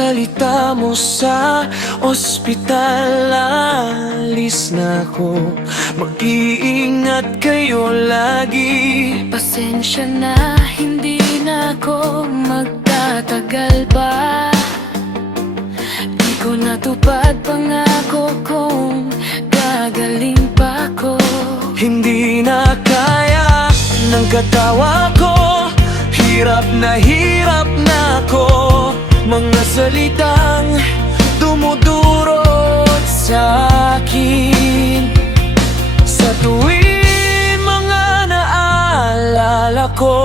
salita mo sa ospital. Alis na ako, mag-iingat kayo lagi. Pasensya na, hindi na ako magtatagal pa. Di ko natupad pangako kung gagaling pa ako. Hindi na kaya ng katawa ko, hirap na ako. Mga salitang dumudurot sa akin sa tuwing mga naalala ko.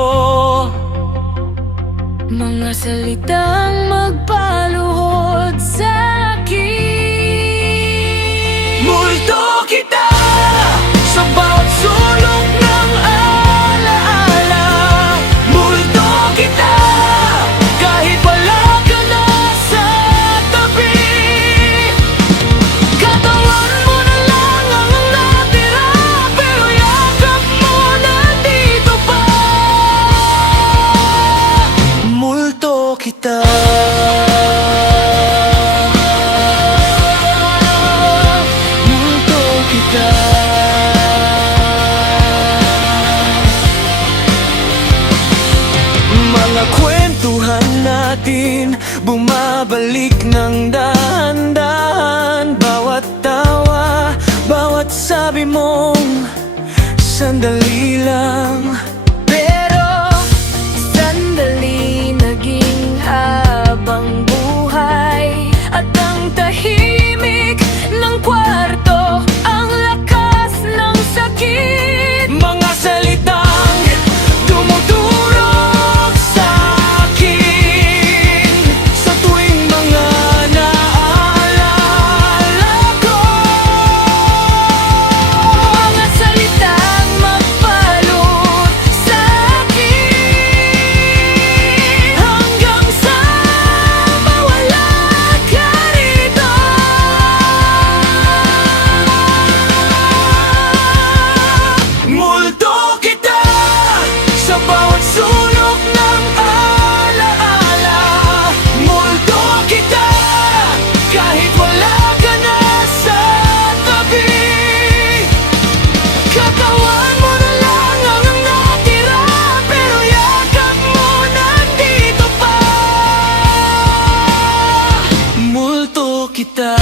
Mga salitang magpaluhod sa akin. Multo kita sa bawat sulok ng alaala. Multo kita kahit wala ka na sa tabi. Katawan mo na lang ang natira, pero yakap mo nandito pa. Multo kita. Mga kwentuhan natin bumabalik ng dahan-dahan. Bawat tawa, bawat sabi mong sandali lang. Pero sandali naging habang buhay, at ang tahimik ng kwarto, ang lakas ng sakit. Mga salitang dumudurog sa akin sa tuwing mga naalala ko. Mga salitang magpalot sa akin hanggang sa mawala ka rito. Multo kita sa bawat sulok ng alaala. Multo kita kahit wala ka na sa tabi. Katawan mo na lang ang natira, pero yakap mo nandito pa. Multo kita.